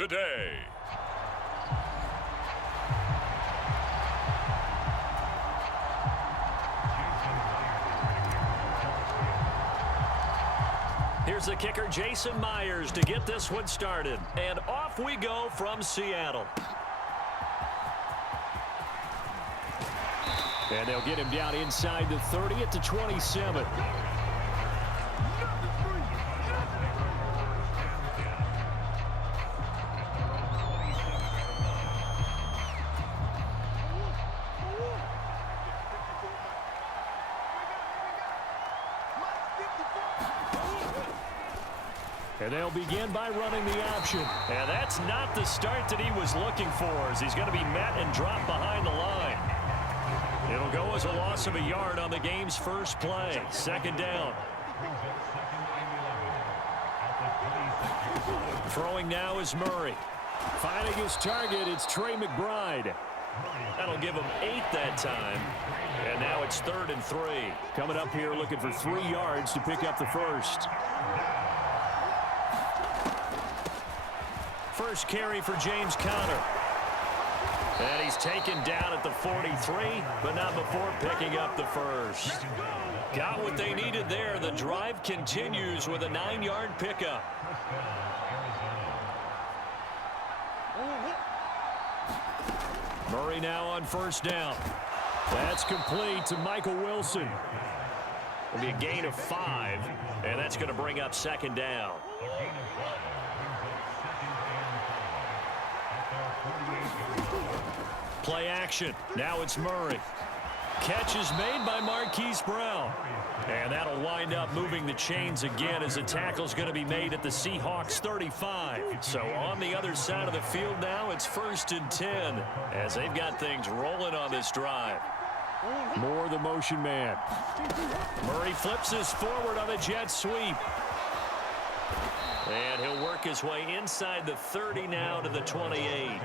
today. Here's the kicker, Jason Myers, to get this one started. And off we go from Seattle. And they'll get him down inside the 30 at the 27. And they'll begin by running the option. And that's not the start that he was looking for, as he's going to be met and dropped behind the line. It'll go as a loss of a yard on the game's first play. Second down. Throwing now is Murray. Finding his target, it's Trey McBride. That'll give him 8 that time. And now it's 3rd and 3. Coming up here looking for 3 yards to pick up the first. First carry for James Conner. And he's taken down at the 43, but not before picking up the first. Got what they needed there. The drive continues with a 9-yard pickup. Murray now on first down. That's complete to Michael Wilson. It'll be a gain of 5, and that's going to bring up second down. Play action. Now it's Murray. Catch is made by Marquise Brown. And that'll wind up moving the chains again as the tackle's going to be made at the Seahawks 35. So on the other side of the field now, it's 1st and 10 as they've got things rolling on this drive. More the motion man. Murray flips this forward on a jet sweep. And he'll work his way inside the 30 now to the 28.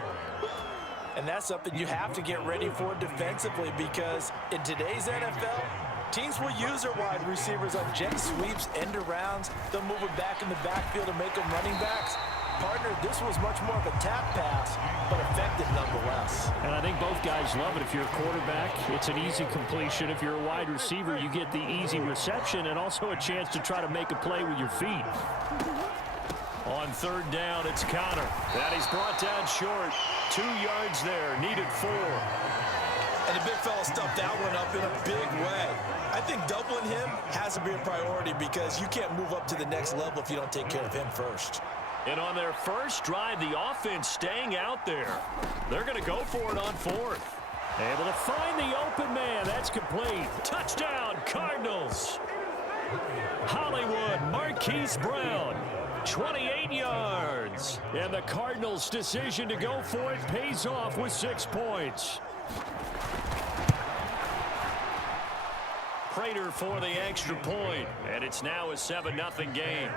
And that's something you have to get ready for defensively, because in today's NFL, teams will use their wide receivers on jet sweeps, end arounds. They'll move it back in the backfield and make them running backs. Partner, this was much more of a tap pass, but effective nonetheless. And I think both guys love it. If you're a quarterback, it's an easy completion. If you're a wide receiver, you get the easy reception and also a chance to try to make a play with your feet. On third down, it's Conner. That he's brought down short. 2 yards there, needed 4. And the big fella stuffed that one up in a big way. I think doubling him has to be a priority, because you can't move up to the next level if you don't take care of him first. And on their first drive, the offense staying out there. They're going to go for it on 4th. Able to find the open man. That's complete. Touchdown, Cardinals. Hollywood, Marquise Brown. 28 yards. And the Cardinals' decision to go for it pays off with 6 points. Prater for the extra point. And it's now a 7-0 game.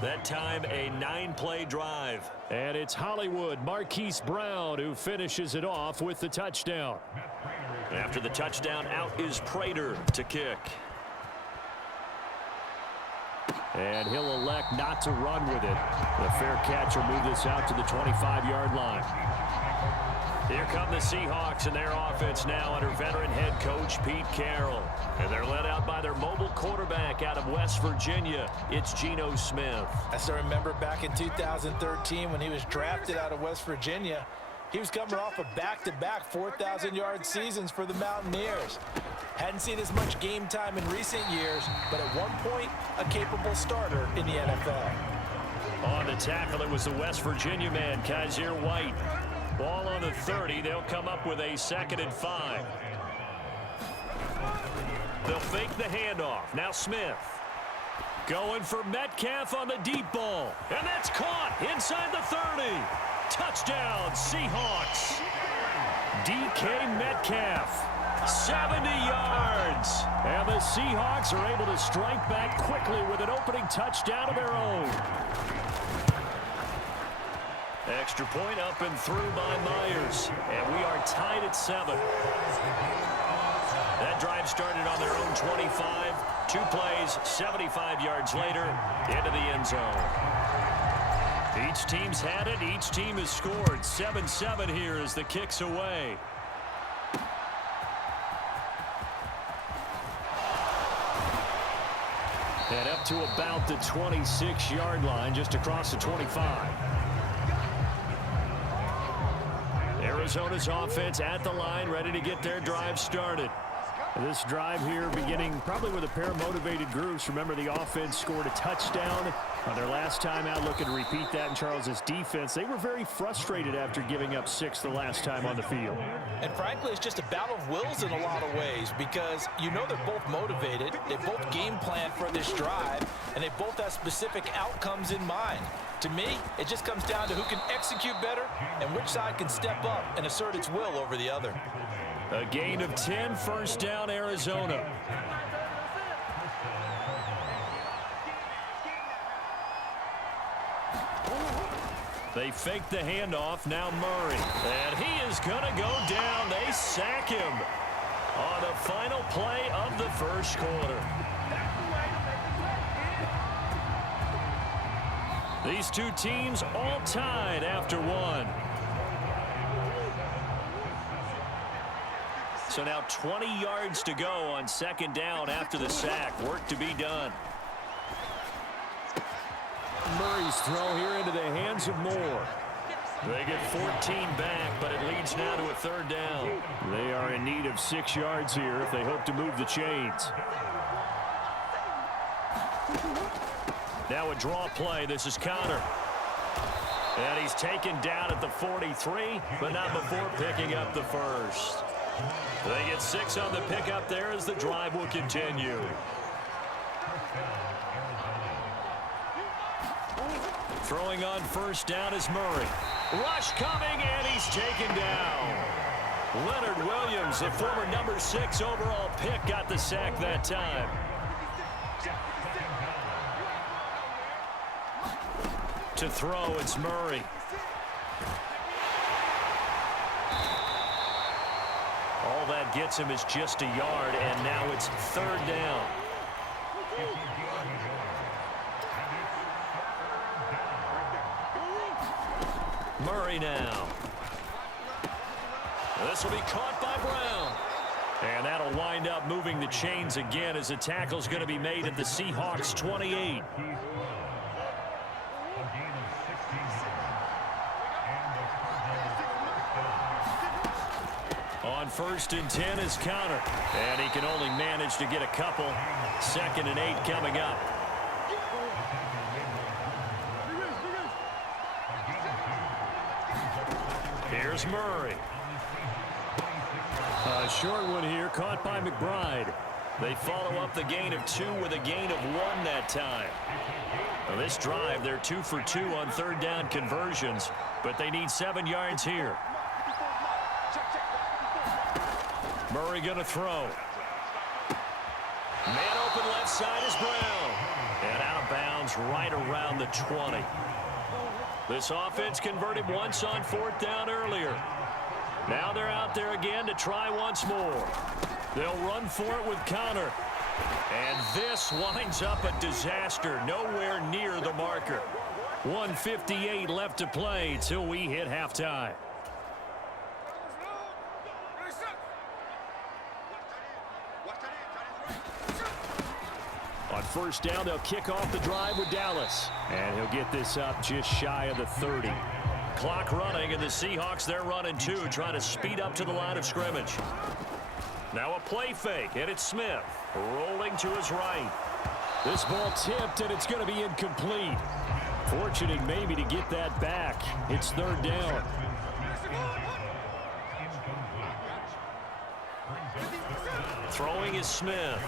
That time a 9-play drive. And it's Hollywood, Marquise Brown, who finishes it off with the touchdown. After the touchdown, out is Prater to kick. And he'll elect not to run with it. The fair catch will move this out to the 25-yard line. Here come the Seahawks and their offense now under veteran head coach Pete Carroll. And they're led out by their mobile quarterback out of West Virginia. It's Geno Smith. As I remember back in 2013 when he was drafted out of West Virginia, he was coming off of back-to-back 4,000-yard seasons for the Mountaineers. Hadn't seen as much game time in recent years, but at one point, a capable starter in the NFL. On the tackle, it was the West Virginia man, Kaiser White. Ball on the 30. They'll come up with a 2nd and 5. They'll fake the handoff. Now Smith. Going for Metcalf on the deep ball. And that's caught inside the 30. Touchdown, Seahawks. DK Metcalf. 70 yards. And the Seahawks are able to strike back quickly with an opening touchdown of their own. Extra point up and through by Myers. And we are tied at 7. That drive started on their own 25. 2 plays, 75 yards later, into the end zone. Each team's had it. Each team has scored. 7-7 here as the kick's away. And up to about the 26-yard line, just across the 25. Arizona's offense at the line, ready to get their drive started. This drive here beginning probably with a pair of motivated groups. Remember, the offense scored a touchdown on their last time out, looking to repeat that in Charles's defense. They were very frustrated after giving up 6 the last time on the field. And frankly, it's just a battle of wills in a lot of ways because you know they're both motivated, they both game plan for this drive, and they both have specific outcomes in mind. To me, it just comes down to who can execute better and which side can step up and assert its will over the other. A gain of 10, first down, Arizona. They fake the handoff, now Murray. And he is going to go down. They sack him on the final play of the first quarter. These two teams all tied after one. So now 20 yards to go on second down after the sack. Work to be done. Murray's throw here into the hands of Moore. They get 14 back, but it leads now to a third down. They are in need of 6 yards here if they hope to move the chains. Now a draw play. This is Connor. And he's taken down at the 43, but not before picking up the first. They get 6 on the pickup there as the drive will continue. Throwing on first down is Murray. Rush coming, and he's taken down. Leonard Williams, the former number 6 overall pick, got the sack that time. To throw, it's Murray. All that gets him is just a yard, and now it's third down. Murray now. This will be caught by Brown. And that'll wind up moving the chains again as the tackle's going to be made at the Seahawks 28. On first and 10 is Connor. And he can only manage to get a couple. 2nd and 8 coming up. Here's Murray. A short one here, caught by McBride. They follow up the gain of 2 with a gain of 1 that time. Now this drive, they're 2 for 2 on third down conversions, but they need 7 yards here. Murray going to throw. Man open left side is Brown. And out of bounds right around the 20. This offense converted once on 4th down earlier. Now they're out there again to try once more. They'll run for it with Connor. And this winds up a disaster. Nowhere near the marker. 1:58 left to play till we hit halftime. On first down, they'll kick off the drive with Dallas. And he'll get this up just shy of the 30. Clock running, and the Seahawks, they're running 2, trying to speed up to the line of scrimmage. Now a play fake, and it's Smith rolling to his right. This ball tipped, and it's going to be incomplete. Fortunate maybe to get that back. It's third down. Throwing is Smith.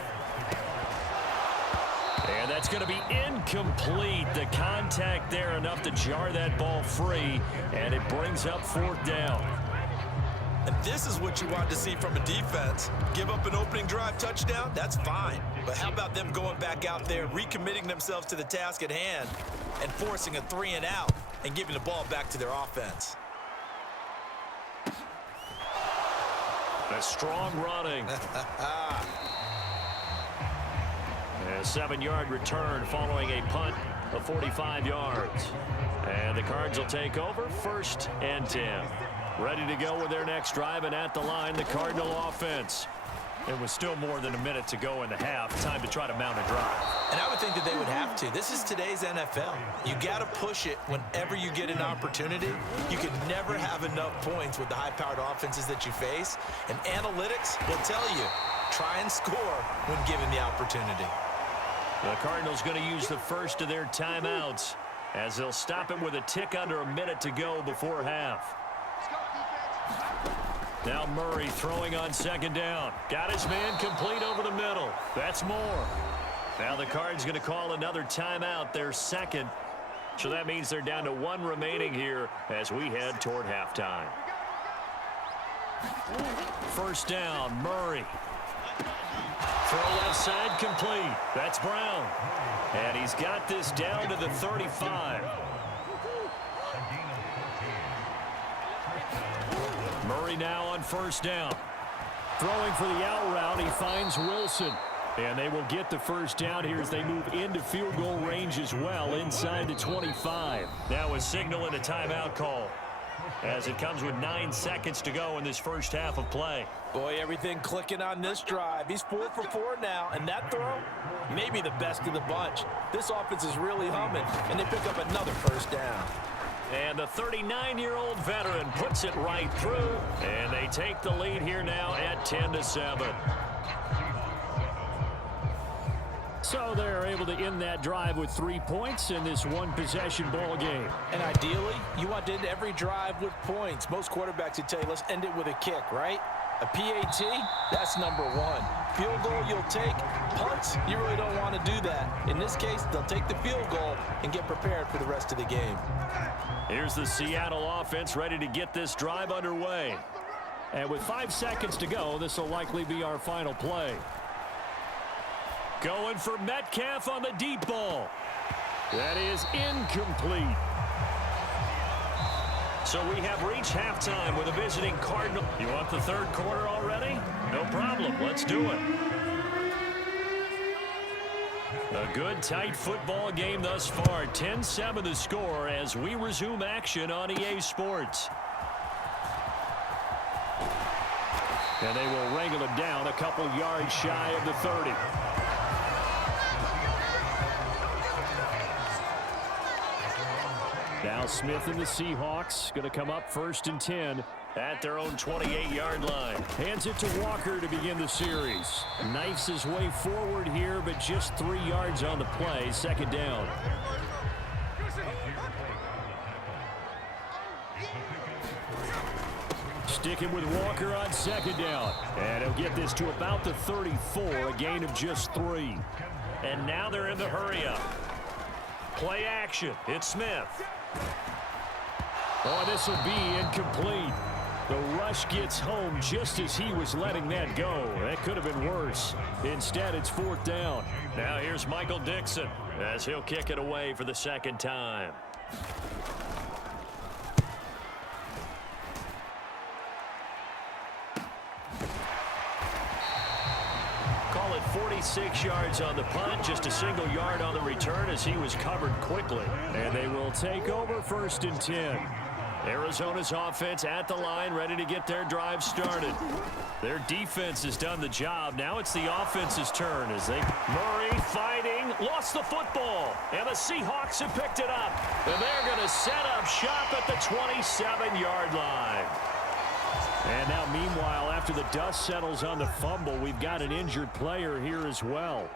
And that's going to be incomplete. The contact there enough to jar that ball free, and it brings up 4th down. And this is what you want to see from a defense. Give up an opening drive touchdown, that's fine. But how about them going back out there, recommitting themselves to the task at hand, and forcing a 3 and out, and giving the ball back to their offense. A strong running. A 7-yard return following a punt of 45 yards. And the Cards will take over 1st and 10. Ready to go with their next drive, and at the line, the Cardinal offense. It was still more than a minute to go in the half. Time to try to mount a drive. And I would think that they would have to. This is today's NFL. You got to push it whenever you get an opportunity. You can never have enough points with the high-powered offenses that you face. And analytics will tell you, try and score when given the opportunity. The Cardinals going to use the first of their timeouts as they'll stop it with a tick under a minute to go before half. Now Murray throwing on 2nd down. Got his man complete over the middle. That's more. Now the Cards going to call another timeout, their 2nd. So that means they're down to 1 remaining here as we head toward halftime. 1st down, Murray. Throw left side complete. That's Brown. And he's got this down to the 35. Murray now on 1st down. Throwing for the out route, he finds Wilson. And they will get the 1st down here as they move into field goal range as well, inside the 25. Now a signal and a timeout call, as it comes with 9 seconds to go in this first half of play. Boy, everything clicking on this drive. He's 4 for 4 now, and that throw, maybe the best of the bunch. This offense is really humming, and they pick up another 1st down. And the 39-year-old veteran puts it right through, and they take the lead here now at 10-7. So they're able to end that drive with 3 points in this one-possession ball game. And ideally, you want to end every drive with points. Most quarterbacks would tell you, let's end it with a kick, right? A PAT, that's number 1. Field goal you'll take. Punts, you really don't want to do that. In this case, they'll take the field goal and get prepared for the rest of the game. Here's the Seattle offense ready to get this drive underway. And with 5 seconds to go, this will likely be our final play. Going for Metcalf on the deep ball. That is incomplete. So we have reached halftime with a visiting Cardinal. You want the 3rd quarter already? No problem. Let's do it. A good, tight football game thus far. 10-7 the score as we resume action on EA Sports. And they will wrangle it down a couple yards shy of the 30. Now Smith and the Seahawks going to come up 1st and 10 at their own 28-yard line. Hands it to Walker to begin the series. Knifes his way forward here, but just 3 yards on the play. 2nd down. Sticking with Walker on 2nd down. And he'll get this to about the 34, a gain of just 3. And now they're in the hurry-up. Play action. It's Smith. Oh, this will be incomplete. The rush gets home just as he was letting that go. That could have been worse. Instead, it's 4th down. Now here's Michael Dixon as he'll kick it away for the 2nd time. Call it 46 yards on the punt, just a single yard on the return as he was covered quickly. And they will take over 1st and 10. Arizona's offense at the line, ready to get their drive started. Their defense has done the job. Now it's the offense's turn as Murray fighting, lost the football, and the Seahawks have picked it up. And they're going to set up shop at the 27-yard line. And now, meanwhile, after the dust settles on the fumble, we've got an injured player here as well.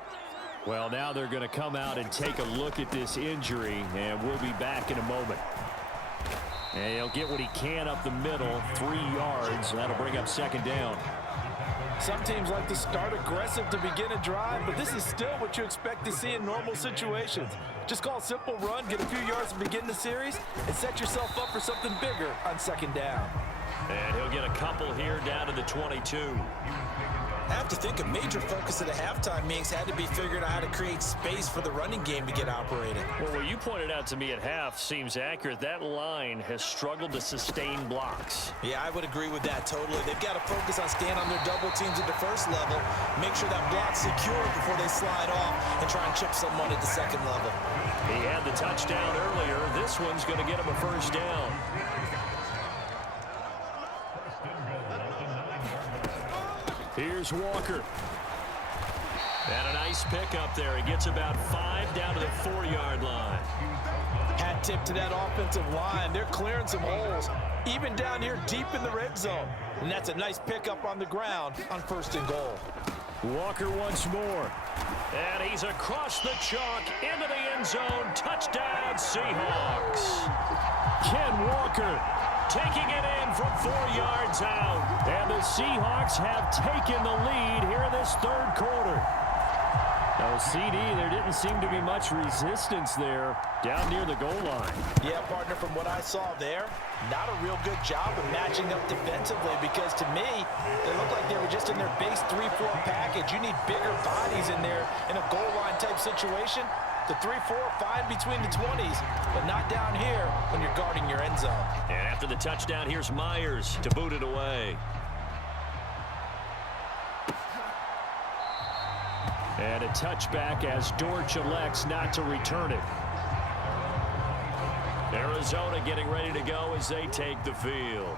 Well, now they're going to come out and take a look at this injury, and we'll be back in a moment. And he'll get what he can up the middle, 3 yards. That'll bring up 2nd down. Some teams like to start aggressive to begin a drive, but this is still what you expect to see in normal situations. Just call a simple run, get a few yards to begin the series, and set yourself up for something bigger on 2nd down. And he'll get a couple here down to the 22. I have to think a major focus at the halftime meetings had to be figuring out how to create space for the running game to get operating. Well, what you pointed out to me at half seems accurate. That line has struggled to sustain blocks. Yeah, I would agree with that totally. They've got to focus on staying on their double teams at the first level, make sure that block's secure before they slide off, and try and chip someone at the second level. He had the touchdown earlier. This one's going to get him a first down. Here's Walker. And a nice pickup there. He gets about 5 down to the 4-yard line. Hat tip to that offensive line. They're clearing some holes, even down here deep in the red zone. And that's a nice pickup on the ground on 1st and goal. Walker once more. And he's across the chalk into the end zone. Touchdown, Seahawks. Ken Walker taking it in from 4 yards out. And the Seahawks have taken the lead here in this 3rd quarter. Now, CD, there didn't seem to be much resistance there down near the goal line. Yeah, partner, from what I saw there, not a real good job of matching up defensively because to me, they looked like they were just in their base 3-4 package. You need bigger bodies in there in a goal line type situation. The 3-4 fine between the 20s, but not down here when you're guarding your end zone. And after the touchdown, here's Myers to boot it away. And a touchback as Dortch elects not to return it. Arizona getting ready to go as they take the field.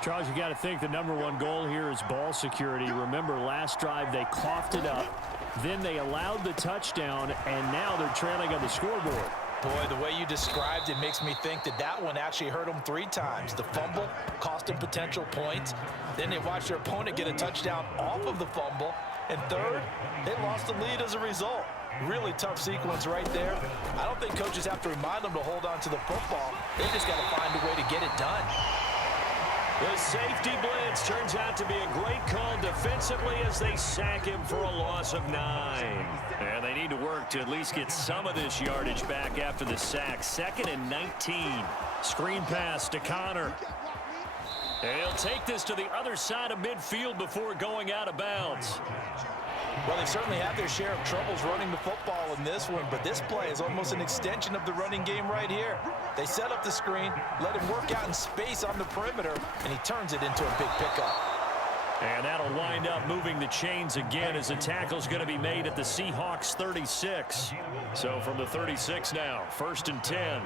Charles, you got to think the #1 goal here is ball security. Remember, last drive they coughed it up. Then they allowed the touchdown, and now they're trailing on the scoreboard. Boy, the way you described it makes me think that that one actually hurt them 3 times. The fumble cost them potential points. Then they watched their opponent get a touchdown off of the fumble. And third, they lost the lead as a result. Really tough sequence right there. I don't think coaches have to remind them to hold on to the football. They just got to find a way to get it done. The safety blitz turns out to be a great call defensively as they sack him for a loss of 9. And they need to work to at least get some of this yardage back after the sack. 2nd and 19. Screen pass to Connor. And he'll take this to the other side of midfield before going out of bounds. Well, they certainly have their share of troubles running the football in this one, but this play is almost an extension of the running game right here. They set up the screen, let him work out in space on the perimeter, and he turns it into a big pickup. And that'll wind up moving the chains again as the tackle's going to be made at the Seahawks 36. So from the 36 now, 1st and 10.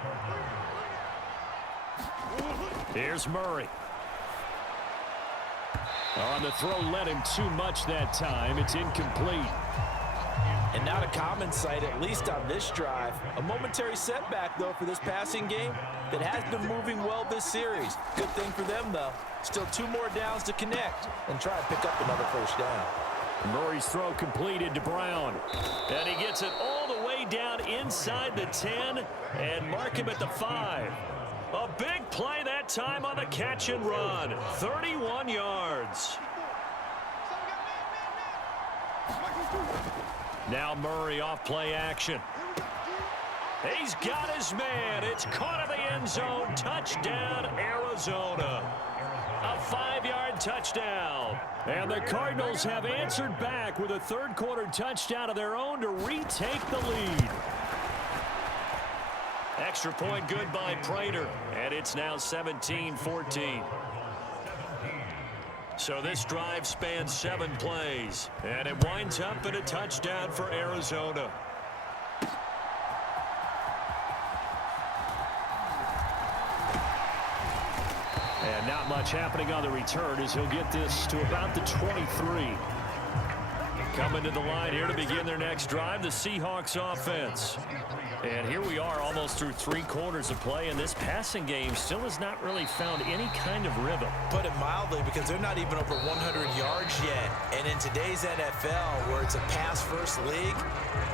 Here's Murray. On the throw, led him too much that time. It's incomplete. And not a common sight, at least on this drive. A momentary setback, though, for this passing game that has been moving well this series. Good thing for them, though. Still 2 more downs to connect and try to pick up another first down. Murray's throw completed to Brown. And he gets it all the way down inside the 10 and mark him at the 5. A big play that time on the catch and run. 31 yards. Now Murray off play action. He's got his man. It's caught in the end zone. Touchdown, Arizona. A 5-yard touchdown. And the Cardinals have answered back with a 3rd quarter touchdown of their own to retake the lead. Extra point good by Prater, and it's now 17-14. So this drive spans 7 plays, and it winds up in a touchdown for Arizona. And not much happening on the return as he'll get this to about the 23. Coming to the line here to begin their next drive, the Seahawks offense. And here we are almost through 3 quarters of play, and this passing game still has not really found any kind of rhythm. Put it mildly, because they're not even over 100 yards yet. And in today's NFL, where it's a pass-first league,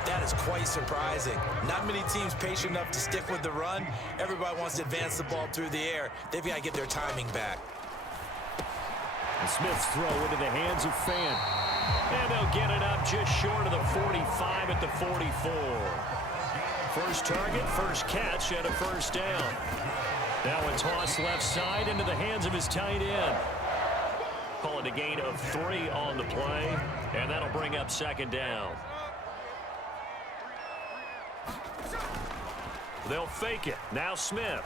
that is quite surprising. Not many teams patient enough to stick with the run. Everybody wants to advance the ball through the air. They've got to get their timing back. And Smith's throw into the hands of Fant. And they'll get it up just short of the 45 at the 44. First target, first catch, and a first down. Now a toss left side into the hands of his tight end. Call it a gain of 3 on the play, and that'll bring up second down. They'll fake it. Now Smith.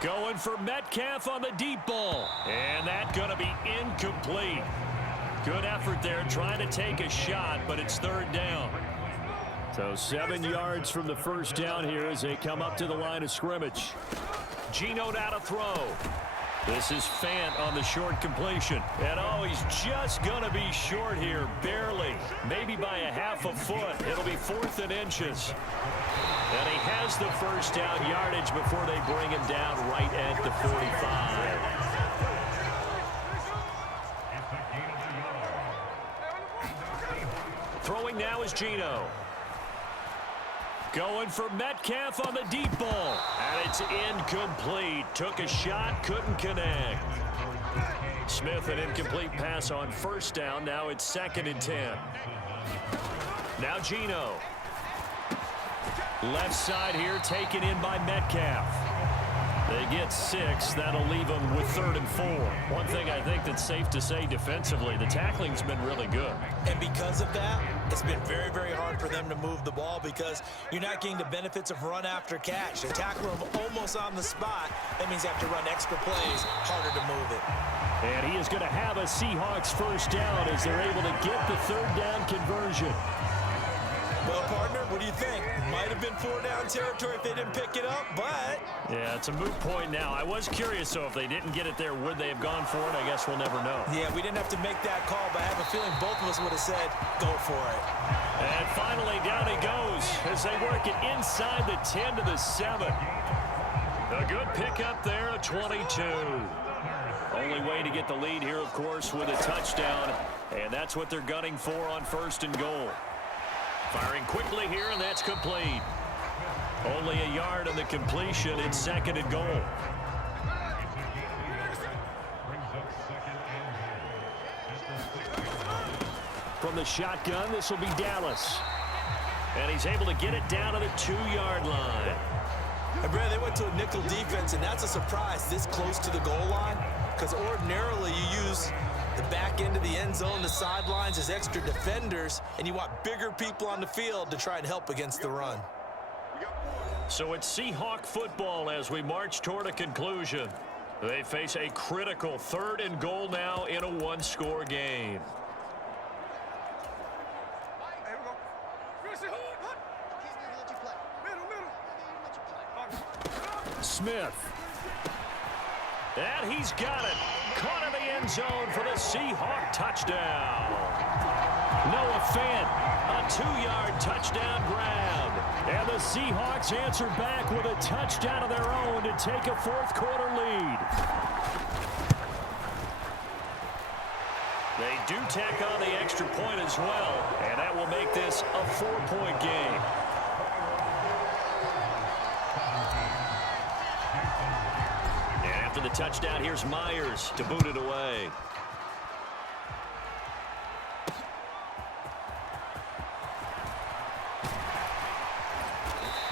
Going for Metcalf on the deep ball. And that's going to be incomplete. Good effort there trying to take a shot, but it's third down. So 7 yards from the first down here as they come up to the line of scrimmage. Geno now to throw. This is Fant on the short completion. And, oh, he's just going to be short here, barely. Maybe by a half a foot. It'll be 4th and inches. And he has the first down yardage before they bring him down right at the 45. Throwing now is Geno. Going for Metcalf on the deep ball. And it's incomplete. Took a shot, couldn't connect. Smith, an incomplete pass on first down. Now it's 2nd and 10. Now Geno. Left side here taken in by Metcalf. They get 6. That'll leave them with 3rd and 4. One thing I think that's safe to say defensively, the tackling's been really good. And because of that, it's been very, very hard for them to move the ball because you're not getting the benefits of run after catch. They're tackling them almost on the spot. That means they have to run extra plays, harder to move it. And he is going to have a Seahawks first down as they're able to get the 3rd down conversion. Well, partner, what do you think? Might have been 4-down territory if they didn't pick it up, but... Yeah, it's a moot point now. I was curious, so if they didn't get it there, would they have gone for it? I guess we'll never know. Yeah, we didn't have to make that call, but I have a feeling both of us would have said, go for it. And finally, down he goes as they work it inside the 10 to the 7. A good pickup there, a 22. Only way to get the lead here, of course, with a touchdown, and that's what they're gunning for on 1st and goal. Firing quickly here, and that's complete. Only a yard on the completion. It's 2nd and goal. From the shotgun, this will be Dallas. And he's able to get it down to the 2-yard line. And Brad, they went to a nickel defense, and that's a surprise this close to the goal line, because ordinarily you use the back end of the end zone, the sidelines as extra defenders, and you want bigger people on the field to try and help against the run. So it's Seahawk football as we march toward a conclusion. They face a critical 3rd and goal now in a 1-score game. Smith. And he's got it. Caught in the end zone for the Seahawk touchdown. Noah Fant, a 2-yard touchdown grab. And the Seahawks answer back with a touchdown of their own to take a 4th quarter lead. They do tack on the extra point as well, and that will make this a 4-point game. And after the touchdown, here's Myers to boot it away.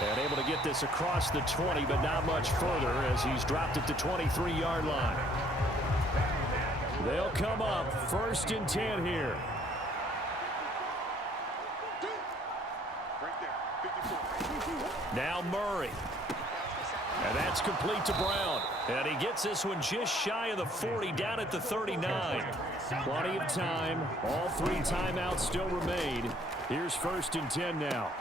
And able to get this across the 20, but not much further as he's dropped it to 23-yard line. They'll come up 1st and 10 here. Now Murray. And that's complete to Brown. And he gets this one just shy of the 40, down at the 39. Plenty of time. All 3 timeouts still remain. Here's 1st and 10 now.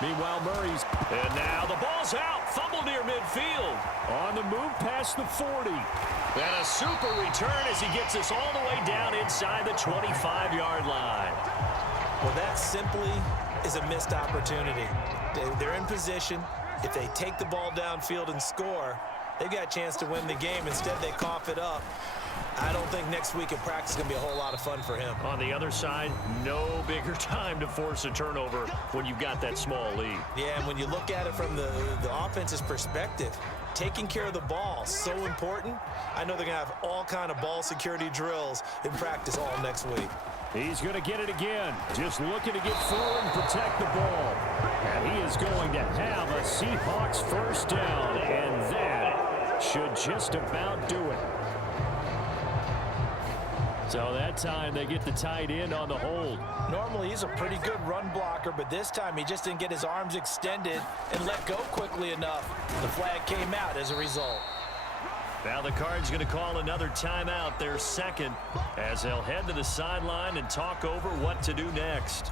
Meanwhile, Murray's. And now the ball's out. Fumble near midfield. On the move past the 40. And a super return as he gets this all the way down inside the 25-yard line. Well, that simply is a missed opportunity. They're in position. If they take the ball downfield and score, they've got a chance to win the game. Instead, they cough it up. I don't think next week in practice is going to be a whole lot of fun for him. On the other side, no bigger time to force a turnover when you've got that small lead. Yeah, and when you look at it from the offense's perspective, taking care of the ball, so important. I know they're going to have all kind of ball security drills in practice all next week. He's going to get it again. Just looking to get forward and protect the ball. And he is going to have a Seahawks first down, and that should just about do it. So that time they get the tight end on the hold. Normally he's a pretty good run blocker, but this time he just didn't get his arms extended and let go quickly enough. The flag came out as a result. Now the Cards going to call another timeout, their second, as they'll head to the sideline and talk over what to do next.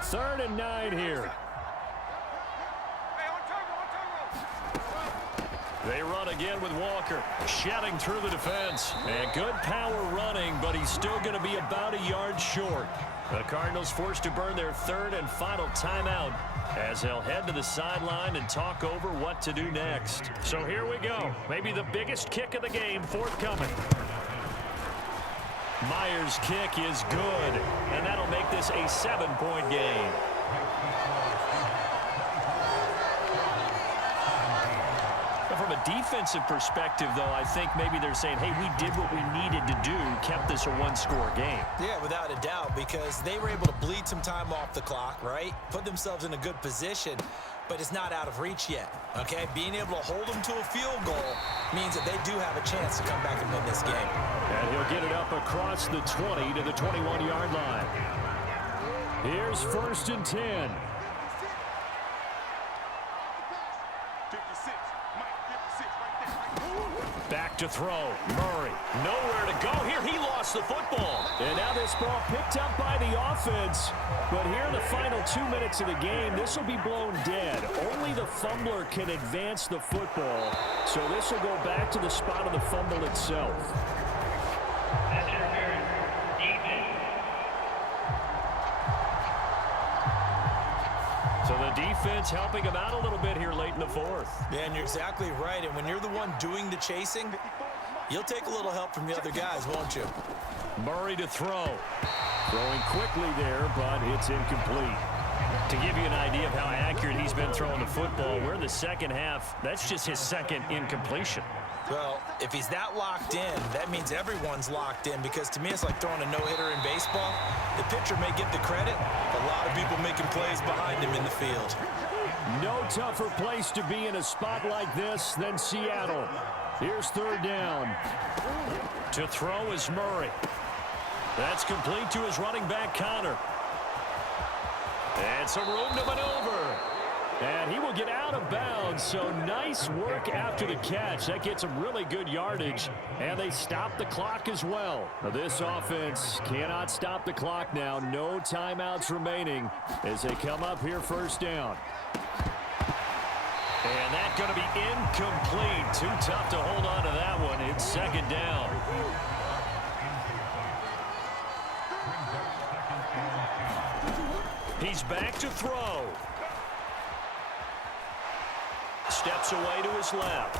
3rd and 9 here. They run again with Walker, shedding through the defense. And good power running, but he's still going to be about a yard short. The Cardinals forced to burn their 3rd and final timeout as they'll head to the sideline and talk over what to do next. So here we go. Maybe the biggest kick of the game forthcoming. Myers' kick is good, and that'll make this a 7-point game. From a defensive perspective, though, I think maybe they're saying, hey, we did what we needed to do, kept this a one-score game. Yeah, without a doubt, because they were able to bleed some time off the clock, right? Put themselves in a good position, but it's not out of reach yet, okay? Being able to hold them to a field goal means that they do have a chance to come back and win this game. And he'll get it up across the 20 to the 21-yard line. Here's 1st and 10. Back to throw. Murray. Nowhere to go here. He lost the football. And now this ball picked up by the offense. But here in the final 2 minutes of the game, this will be blown dead. Only the fumbler can advance the football. So this will go back to the spot of the fumble itself. So the defense helping him out a little bit here late in the 4th. Yeah, and you're exactly right. And when you're the one doing the chasing, you'll take a little help from the other guys, won't you? Murray to throw. Throwing quickly there, but it's incomplete. To give you an idea of how accurate he's been throwing the football, we're in the second half. That's just his second incompletion. Well, if he's that locked in, that means everyone's locked in, because to me it's like throwing a no-hitter in baseball. The pitcher may get the credit, a lot of people making plays behind him in the field. No tougher place to be in a spot like this than Seattle. Here's 3rd down. To throw is Murray. That's complete to his running back, Connor. And some room to maneuver. And he will get out of bounds, so nice work after the catch. That gets him really good yardage, and they stop the clock as well. This offense cannot stop the clock now. No timeouts remaining as they come up here 1st down. And that's going to be incomplete. Too tough to hold on to that one. It's 2nd down. He's back to throw. Steps away to his left.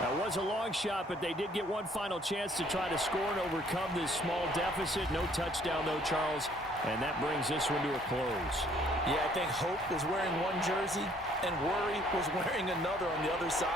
That was a long shot, but they did get one final chance to try to score and overcome this small deficit. No touchdown, though, Charles. And that brings this one to a close. Yeah, I think hope was wearing one jersey and worry was wearing another on the other side.